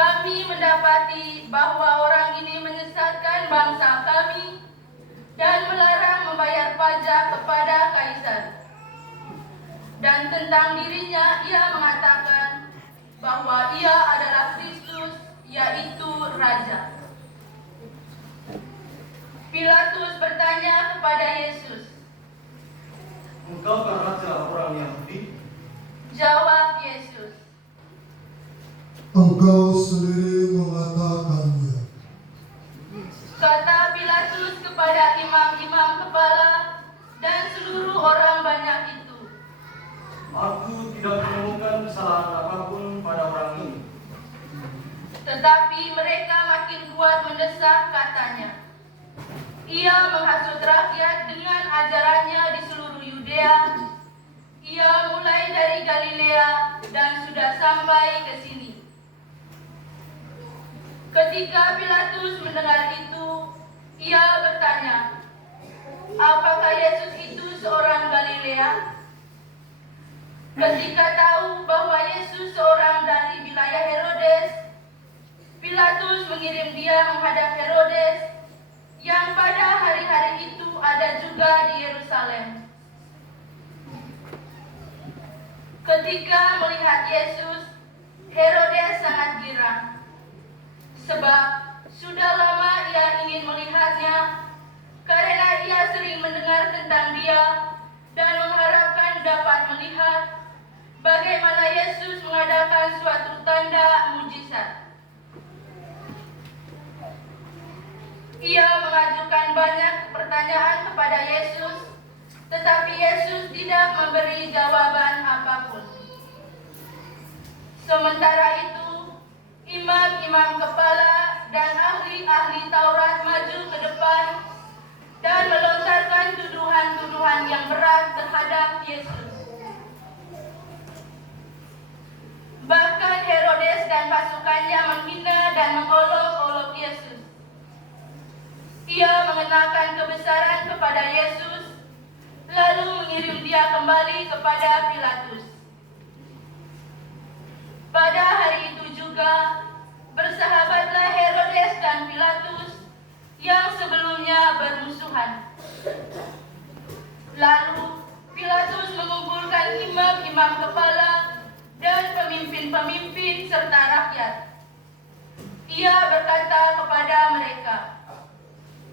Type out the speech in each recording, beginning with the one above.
Kami mendapati bahwa orang ini menyesatkan bangsa kami dan melarang membayar pajak kepada Kaisar. Dan tentang dirinya ia mengatakan bahwa ia adalah Kristus, yaitu Raja. Pilatus bertanya kepada Yesus, "Engkau raja orang Yahudi?" Jawab Yesus, "Engkau sendiri mengatakannya." Kata Pilatus kepada imam-imam kepala dan seluruh orang banyak itu, "Aku tidak menemukan kesalahan apapun pada orang ini." Tetapi mereka makin kuat mendesak, katanya, ia menghasut rakyat dengan ajarannya di seluruh Yudea. Ia mulai dari Galilea dan sudah sampai ke sini. Ketika Pilatus mendengar itu, ia bertanya, apakah Yesus itu seorang Galilea? Ketika tahu bahwa Yesus seorang dari wilayah Herodes, Pilatus mengirim dia menghadap Herodes, yang pada hari-hari itu ada juga di Yerusalem. Ketika melihat Yesus, Herodes sangat girang, sebab sudah lama ia ingin melihatnya, karena ia sering mendengar tentang dia dan mengharapkan dapat melihat bagaimana Yesus mengadakan suatu tanda mujizat. Ia mengajukan banyak pertanyaan kepada Yesus, tetapi Yesus tidak memberi jawaban apapun. Sementara itu, imam-imam kepala dan ahli-ahli Taurat maju ke depan dan melontarkan tuduhan-tuduhan yang berat terhadap Yesus. Bahkan Herodes dan pasukannya menghina dan mengolok-olok Yesus. Ia mengenakan kebesaran kepada Yesus, lalu mengirim dia kembali kepada Pilatus. Pada hari itu juga, bersahabatlah Herodes dan Pilatus yang sebelumnya bermusuhan. Lalu Pilatus mengumpulkan imam-imam kepala dan pemimpin-pemimpin serta rakyat. Ia berkata kepada mereka,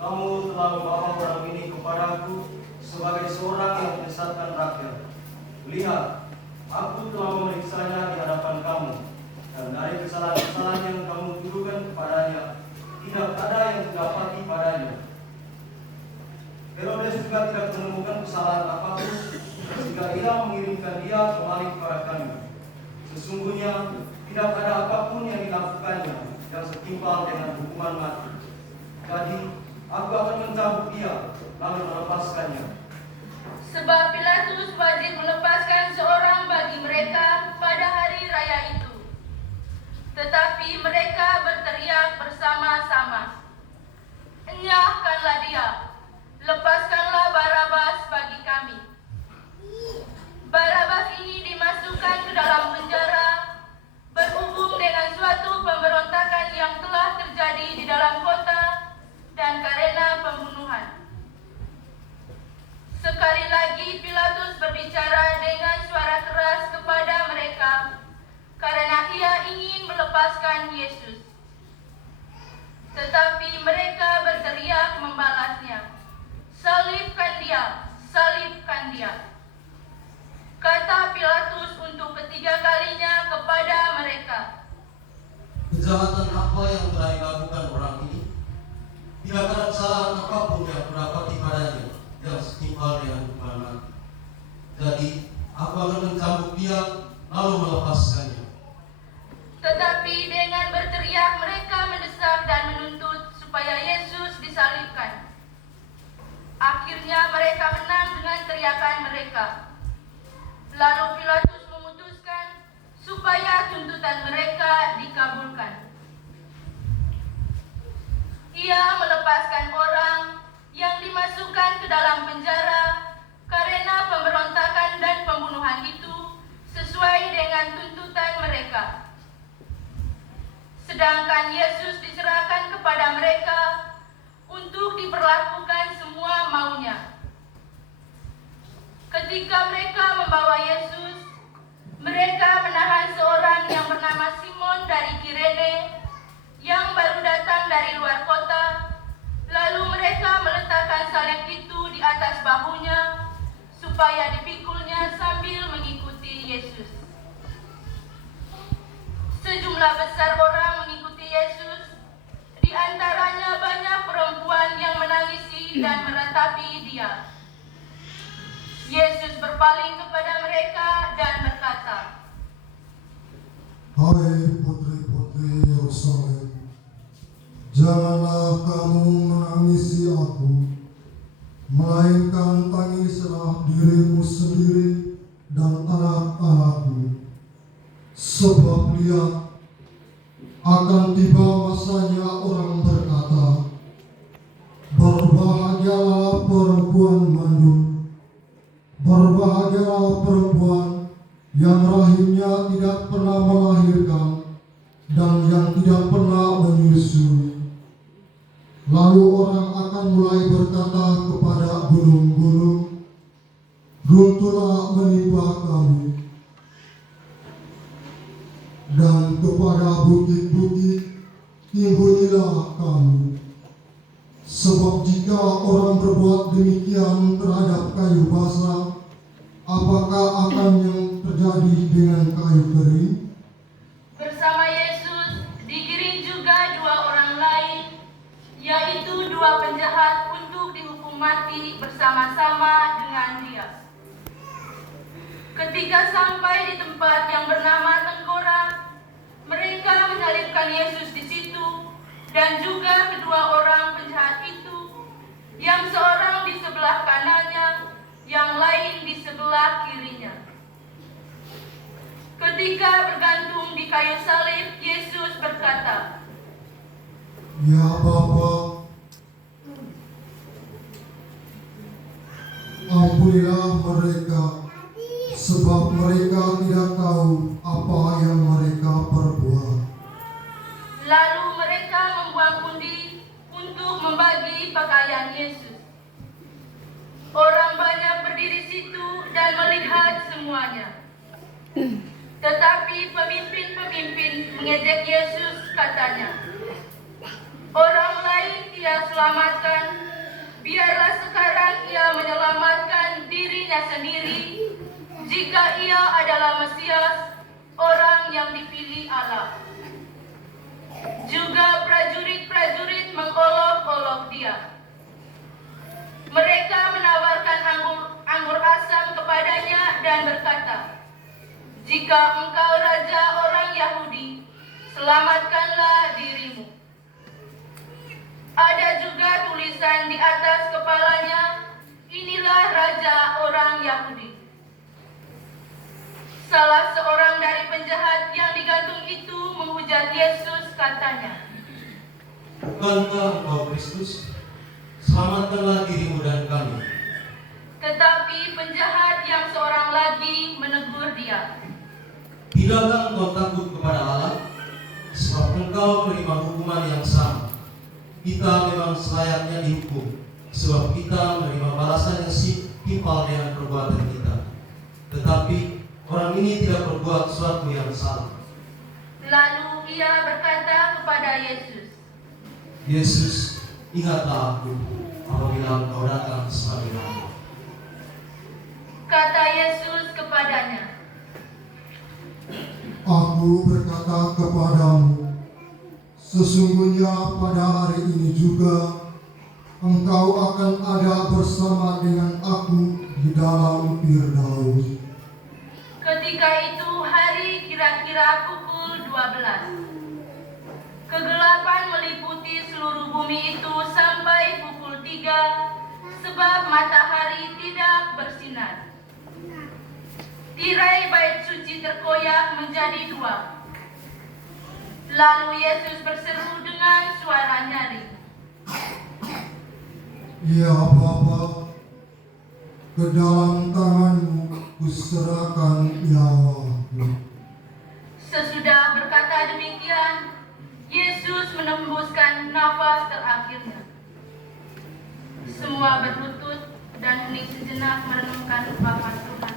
"Kamu telah membawa orang ini kepadaku sebagai seorang yang menyesatkan rakyat. Lihat, aku telah memeriksanya di hadapan kamu, dan dari kesalahan-kesalahan yang kamu tuduhkan kepadanya, tidak ada yang didapati padanya. Herodes juga tidak menemukan kesalahan apapun, sehingga ia mengirimkan dia kembali kepada kami. Sesungguhnya tidak ada apapun yang dilakukannya yang setimpal dengan hukuman mati. Jadi, aku akan mencambuk dia, lalu melepaskannya." sebab Pilatus wajib melepaskan seorang bagi mereka pada hari raya itu. Tetapi mereka berteriak bersama-sama, "Enyahkanlah dia, lepaskanlah Barabas bagi kami." Barabas ini dimasukkan ke dalam penjara berhubung dengan suatu pemberontakan yang telah terjadi di dalam kota dan karena pembunuhan. Sekali lagi Pilatus berbicara dengan suara keras kepada mereka karena ia ingin melepaskan Yesus. Tetapi mereka berteriak membalasnya, "Salibkan dia, salibkan dia." Kata Pilatus untuk ketiga kalinya kepada mereka, "Kejahatan apa yang telah dilakukan orang ini? Tidak ada kesalahan apapun yang kudapati padanya yang setimpal dengan hukuman mati. Jadi, aku akan mencambuk dia, lalu melepaskannya." Tetapi dengan berteriak mereka mendesak dan menuntut supaya Yesus disalibkan. Akhirnya mereka menang dengan teriakan mereka. Lalu Pilatus memutuskan supaya tuntutan mereka dikabulkan. Ia melepaskan orang yang dimasukkan ke dalam penjara karena pemberontakan dan pembunuhan itu sesuai dengan tuntutan mereka. Sedangkan Yesus diserahkan kepada mereka untuk diperlakukan semua maunya. Ketika mereka membawa Yesus, mereka menahan seorang yang bernama Simon dari Kirene yang baru datang dari luar kota. Lalu mereka meletakkan salib itu di atas bahunya supaya dipikulnya sambil mengikuti Yesus. Sejumlah besar orang mengikuti Yesus, di antaranya banyak perempuan yang menangisi dan meratapi Dia. Yesus berpaling kepada mereka dan berkata, Hai putri-putri Yerusalem, janganlah kamu menangisi aku, melainkan tangislah dirimu sendiri dan anak-anakmu. Sebab lihat, akan tiba masanya orang berkata, berbahagialah perempuan mandul, berbahagialah perempuan yang rahimnya tidak pernah melahirkan dan yang tidak pernah menyusui. Lalu orang akan mulai berkata kepada gunung-gunung, runtuhlah menimpa kami, dan kepada bukit-bukit, timbunilah kami. Sebab jika orang berbuat demikian terhadap kayu basah, apakah akan yang terjadi dengan kayu kering? bersama Yesus digiring juga dua orang lain, yaitu dua penjahat untuk dihukum mati bersama-sama dengan Dia. Ketika sampai di tempat yang bernama Tenggora, mereka menyalibkan Yesus di situ, dan juga kedua orang penjahat itu, yang seorang di sebelah kanannya, yang lain di sebelah kirinya. Ketika bergantung di kayu salib, Yesus berkata, Ya Bapa, ampunilah mereka, sebab mereka tidak tahu apa yang mereka perbuat. lalu mereka membuang undi untuk membagi pakaian Yesus. Orang banyak berdiri situ dan melihat semuanya. Tetapi pemimpin-pemimpin mengejek Yesus, katanya, orang lain Ia selamatkan, biarlah sekarang Ia menyelamatkan dirinya sendiri, jika Ia adalah Mesias, orang yang dipilih Allah. Juga prajurit-prajurit mengolok-olok Dia. Mereka menawarkan anggur asam kepadanya dan berkata, jika engkau raja orang Yahudi, selamatkanlah dirimu. Ada juga tulisan di atas kepalanya, inilah raja orang Yahudi. Salah seorang dari penjahat yang digantung itu menghujat Yesus, katanya, Bukankah engkau Kristus? Selamatkanlah dirimu dan kami. tetapi penjahat yang seorang lagi menegur Dia. Tidakkah engkau takut kepada Allah? Sebab engkau menerima hukuman yang sama. Kita memang selayaknya dihukum, sebab kita menerima balasan yang setimpal dengan perbuatan kita. Tetapi orang ini tidak berbuat sesuatu yang salah. Lalu Ia berkata kepada Yesus, Yesus, ingatlah aku apabila engkau datang sebagai Raja. kata Yesus kepadanya, Aku berkata kepadamu, sesungguhnya pada hari ini juga engkau akan ada bersama dengan aku di dalam Firdaus. ketika itu hari kira-kira pukul 12. Kegelapan meliputi seluruh bumi itu sampai pukul 3, sebab matahari tidak bersinar. Tirai bait suci terkoyak menjadi 2. Lalu Yesus berseru dengan suara nyaring, Ya Bapa, ke dalam tanganmu kuserahkan nyawaku. Sesudah berkata demikian, Yesus menembuskan nafas terakhirnya. Semua berlutut dan hening sejenak merenungkan Bapa Tuhan.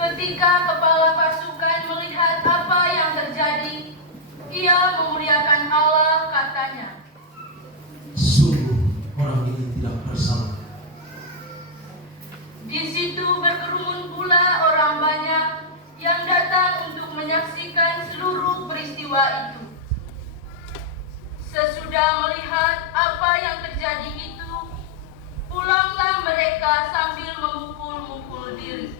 Ketika kepala pasukan melihat apa yang terjadi, ia memuliakan Allah, katanya, Sungguh orang ini tidak bersalah. di situ berkerumun pula orang banyak yang datang untuk menyaksikan seluruh peristiwa itu. Sesudah melihat apa yang terjadi itu, pulanglah mereka sambil memukul-mukul diri.